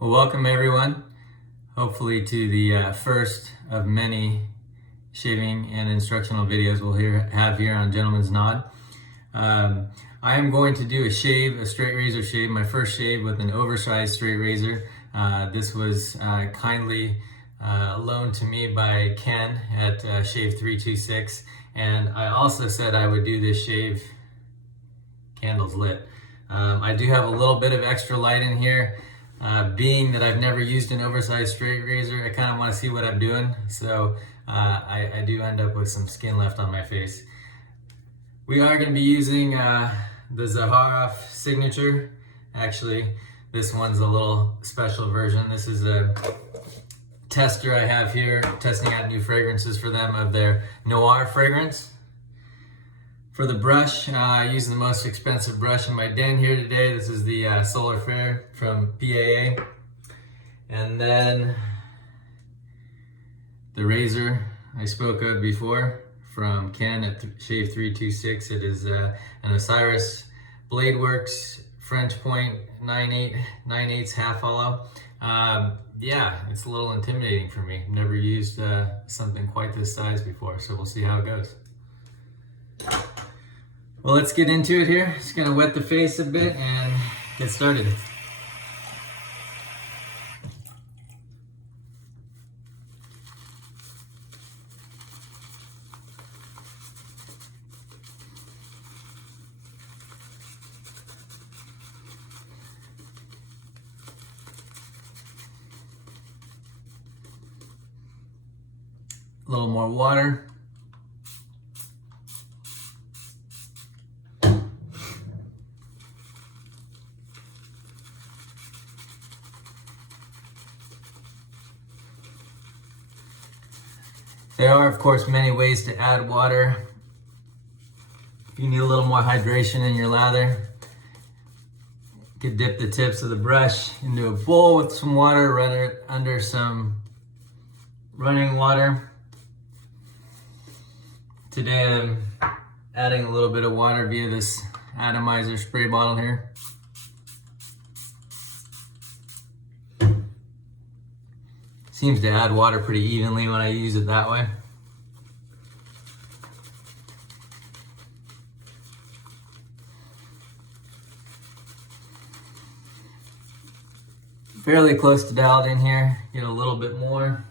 Well, welcome everyone, hopefully to the first of many shaving and instructional videos we'll have here on Gentleman's Nod. I am going to do a straight razor shave, my first shave with an oversized straight razor. This was kindly loaned to me by Ken at Shave 326, and I also said I would do this shave candles lit. I do have a little bit of extra light in here. Being that I've never used an oversized straight razor, I kind of want to see what I'm doing, so I do end up with some skin left on my face. We are going to be using the Zaharoff signature. Actually, this one's a little special version. This is a tester I have here, testing out new fragrances for them of their Noir fragrance. For the brush, I use the most expensive brush in my den here today. This is the Solar Fair from PAA. And then the razor I spoke of before from Ken at Shave 326. It is an Osiris Bladworks French point 9/8 half hollow. Yeah, it's a little intimidating for me. I've never used something quite this size before, so we'll see how it goes. Well, let's get into it here. Just gonna wet the face a bit and get started. A little more water. There are, of course, many ways to add water. If you need a little more hydration in your lather, you could dip the tips of the brush into a bowl with some water, run it under some running water. Today I'm adding a little bit of water via this atomizer spray bottle here. Seems to add water pretty evenly when I use it that way. Fairly close to dialed in here, get a little bit more.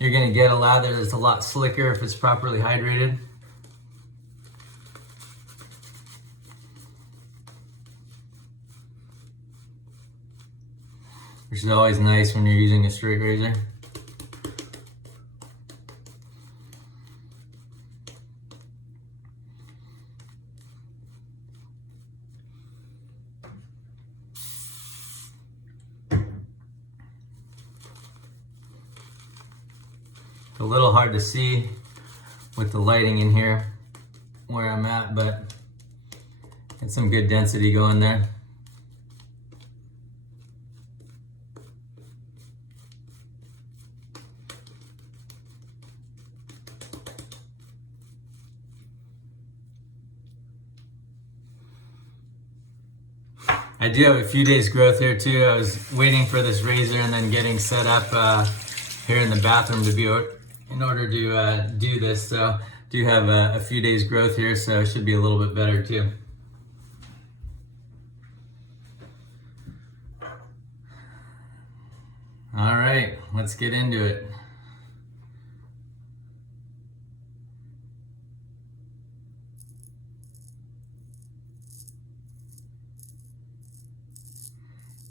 You're gonna get a lather that's a lot slicker if it's properly hydrated. Which is always nice when you're using a straight razor. It's a little hard to see with the lighting in here where I'm at, but get some good density going there. I do have a few days growth here too. I was waiting for this razor and then getting set up here in the bathroom to be in order to do this. So do have a few days growth here, so it should be a little bit better too. All right, let's get into it.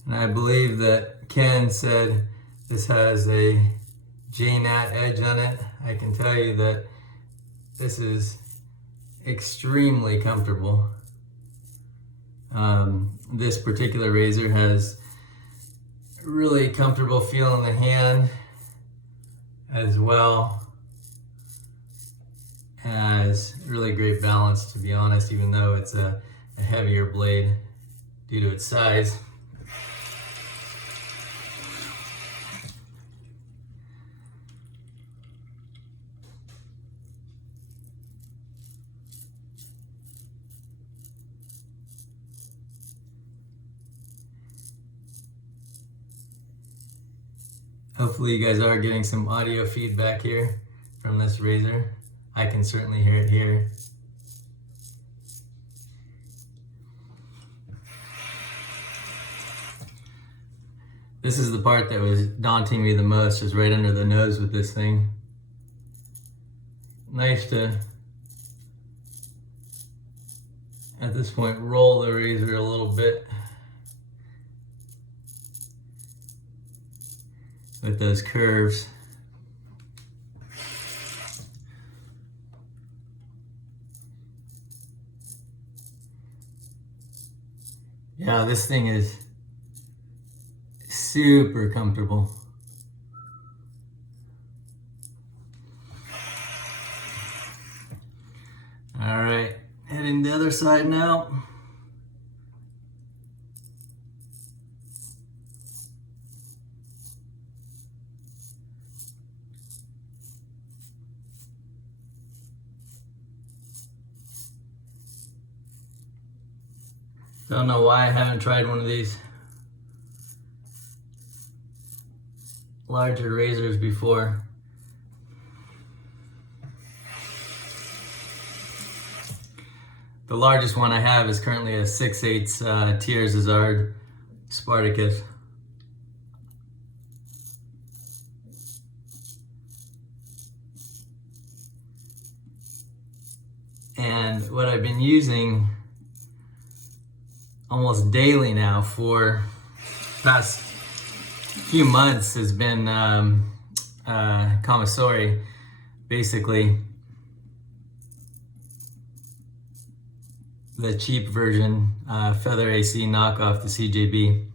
And I believe that Ken said this has a JNAT edge on it. I can tell you that this is extremely comfortable. This particular razor has really comfortable feel in the hand, as well as really great balance, to be honest, even though it's a heavier blade due to its size. Hopefully you guys are getting some audio feedback here from this razor. I can certainly hear it here. This is the part that was daunting me the most, is right under the nose with this thing. Nice to, at this point, roll the razor a little bit with those curves. Yeah, this thing is super comfortable. All right, heading the other side now. Don't know why I haven't tried one of these larger razors before. The largest one I have is currently a 6/8 tier Zaharoff Spartacus. And what I've been using almost daily now for past few months has been commissary, basically the cheap version, Feather AC knockoff, the CJB.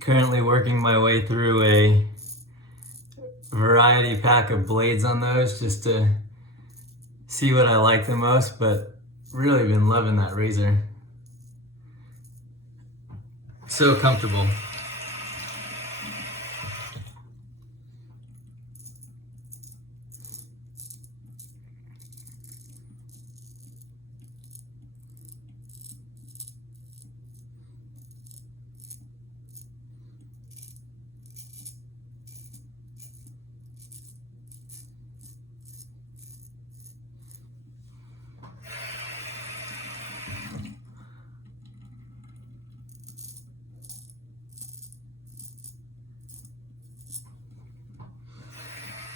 Currently working my way through a variety pack of blades on those just to see what I like the most, but really been loving that razor. So comfortable.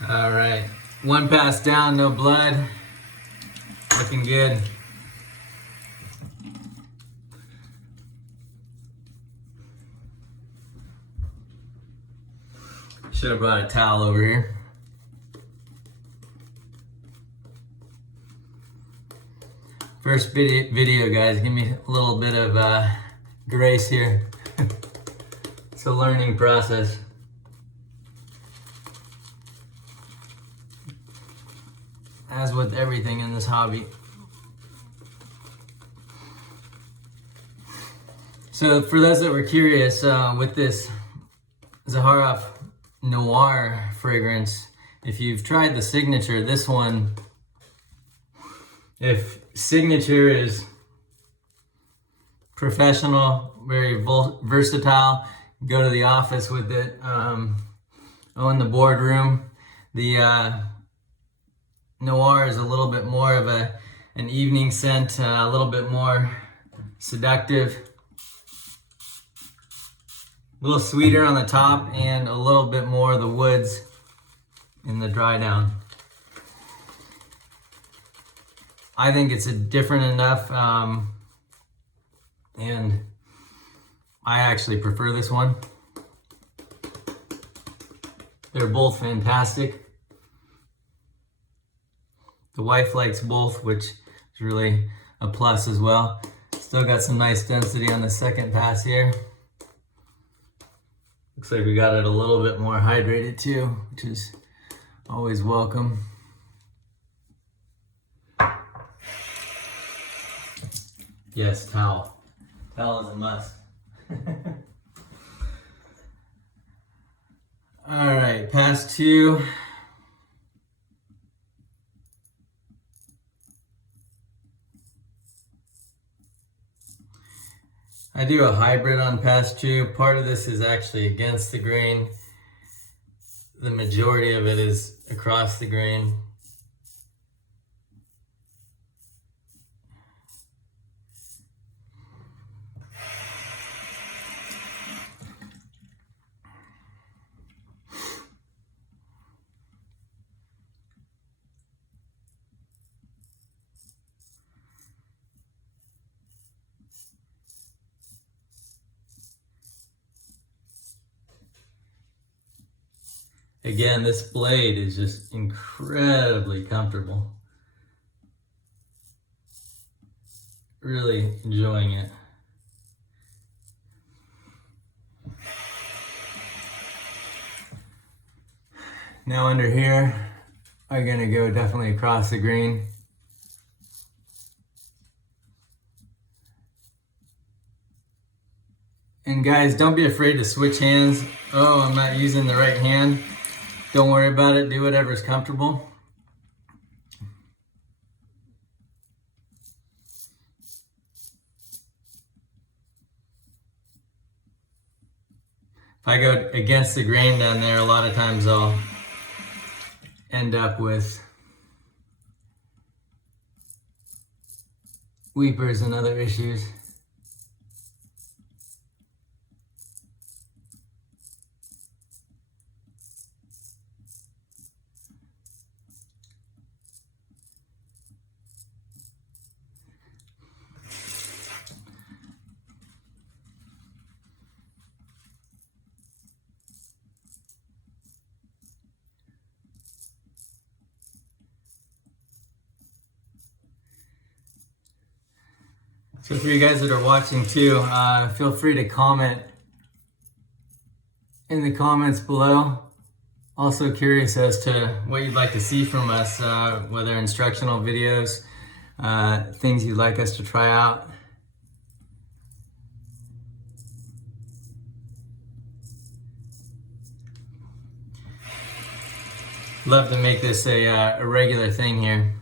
All right, one pass down, no blood. Looking good. Should have brought a towel over here. First video, guys. Give me a little bit of grace here. It's a learning process. As with everything in this hobby. So for those that were curious, with this Zaharoff Noir fragrance, if you've tried the Signature, this one, if Signature is professional, very versatile, go to the office with it, in the boardroom, the Noir is a little bit more of an evening scent, a little bit more seductive, a little sweeter on the top, and a little bit more of the woods in the dry down. I think it's different enough, and I actually prefer this one. They're both fantastic. The wife likes both, which is really a plus as well. Still got some nice density on the second pass here. Looks like we got it a little bit more hydrated too, which is always welcome. Yes, towel. Towel is a must. All right, pass two. I do a hybrid on pass tube. Part of this is actually against the grain. The majority of it is across the grain. Again, this blade is just incredibly comfortable. Really enjoying it. Now under here, I'm gonna go definitely across the grain. And guys, don't be afraid to switch hands. Oh, I'm not using the right hand. Don't worry about it, do whatever's comfortable. If I go against the grain down there, a lot of times I'll end up with weepers and other issues. So for you guys that are watching too, feel free to comment in the comments below. Also curious as to what you'd like to see from us, whether instructional videos, things you'd like us to try out. Love to make this a regular thing here.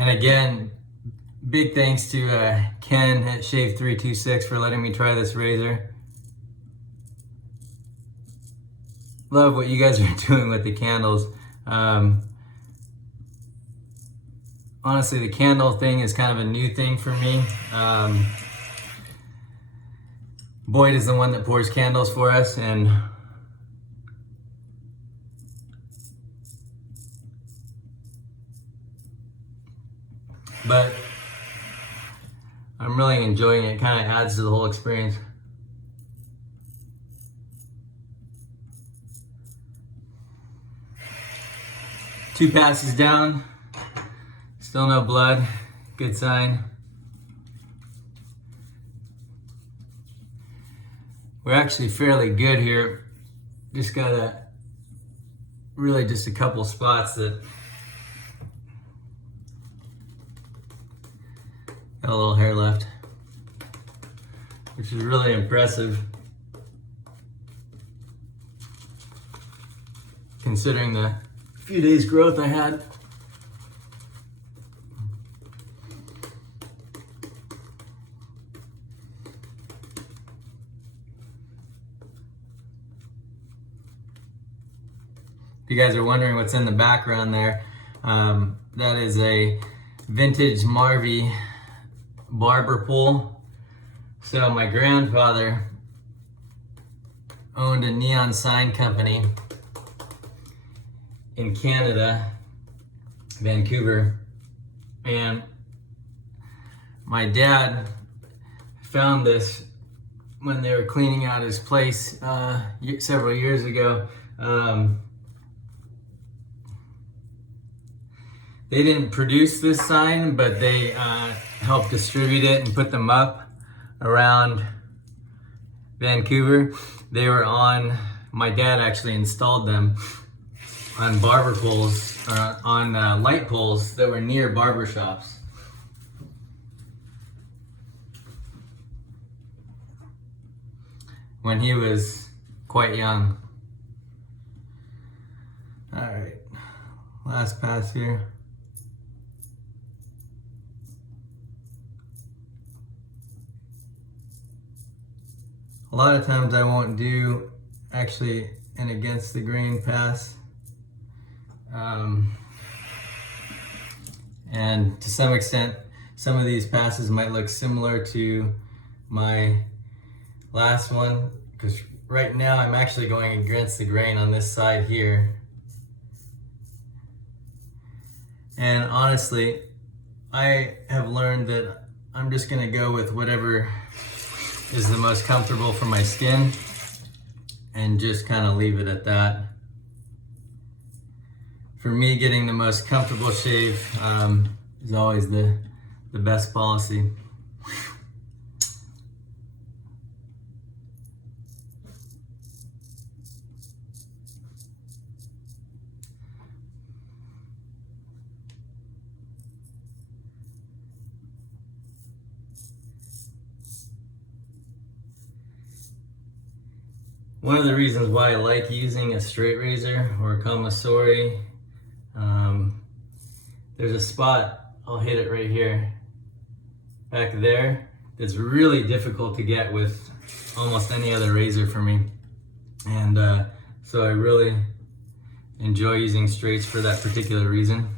And again, big thanks to Ken at Shave326 for letting me try this razor. Love what you guys are doing with the candles. Honestly, the candle thing is kind of a new thing for me. Boyd is the one that pours candles for us, and but I'm really enjoying it. It kind of adds to the whole experience. Two passes down, still no blood, good sign. We're actually fairly good here. Just got really just a couple spots that got a little hair left, which is really impressive considering the few days growth I had. If you guys are wondering what's in the background there, that is a vintage Marvy barber pole. So my grandfather owned a neon sign company in Canada, Vancouver, and my dad found this when they were cleaning out his place several years ago. They didn't produce this sign, but they helped distribute it and put them up around Vancouver. They were on, my dad actually installed them on barber poles, on light poles that were near barber shops. When he was quite young. All right, last pass here. A lot of times I won't do actually an against the grain pass. And to some extent, some of these passes might look similar to my last one, because right now I'm actually going against the grain on this side here. And honestly, I have learned that I'm just gonna go with whatever is the most comfortable for my skin and just kind of leave it at that. For me, getting the most comfortable shave is always the best policy. One of the reasons why I like using a straight razor or a commissary, there's a spot, I'll hit it right here, back there, that's really difficult to get with almost any other razor for me. And so I really enjoy using straights for that particular reason.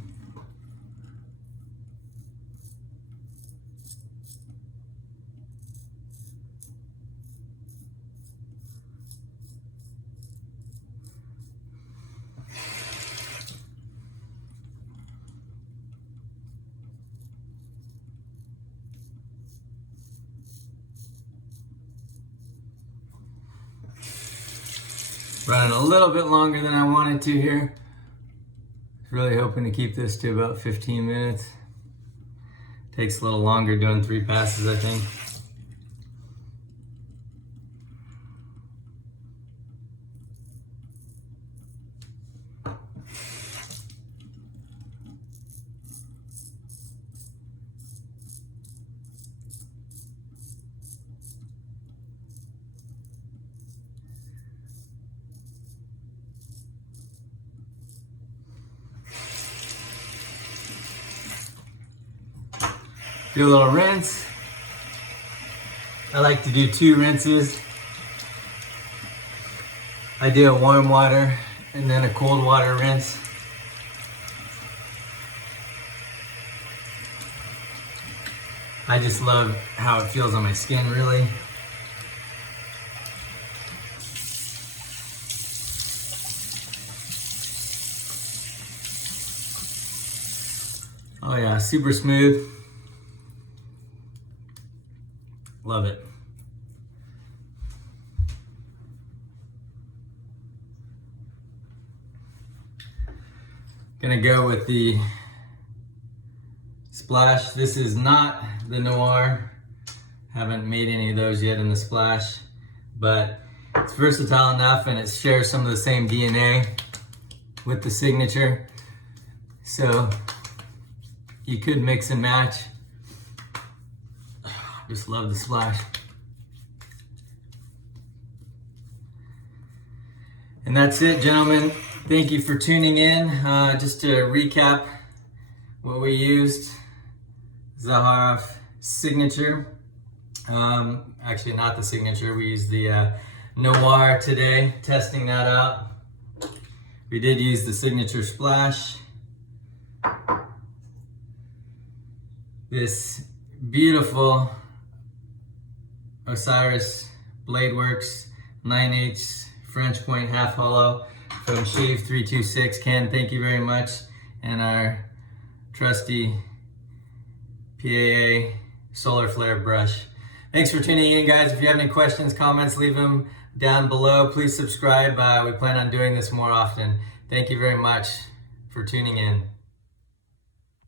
Running a little bit longer than I wanted to here. Really hoping to keep this to about 15 minutes. Takes a little longer doing 3 passes, I think. Do a little rinse. I like to do 2 rinses. I do a warm water and then a cold water rinse. I just love how it feels on my skin, really. Oh yeah, super smooth. Love it. Gonna go with the splash. This is not the Noir. Haven't made any of those yet in the splash, but it's versatile enough and it shares some of the same DNA with the signature. So you could mix and match. Just love the splash. And that's it, gentlemen. Thank you for tuning in. Just to recap what we used. Zaharoff signature. Actually not the signature, we used the Noir today, testing that out. We did use the signature splash. This beautiful Osiris Bladworks 9/8 French point half hollow from Shave 326. Ken, thank you very much. And our trusty PAA solar flare brush. Thanks for tuning in, guys. If you have any questions, comments, leave them down below. Please subscribe. We plan on doing this more often. Thank you very much for tuning in.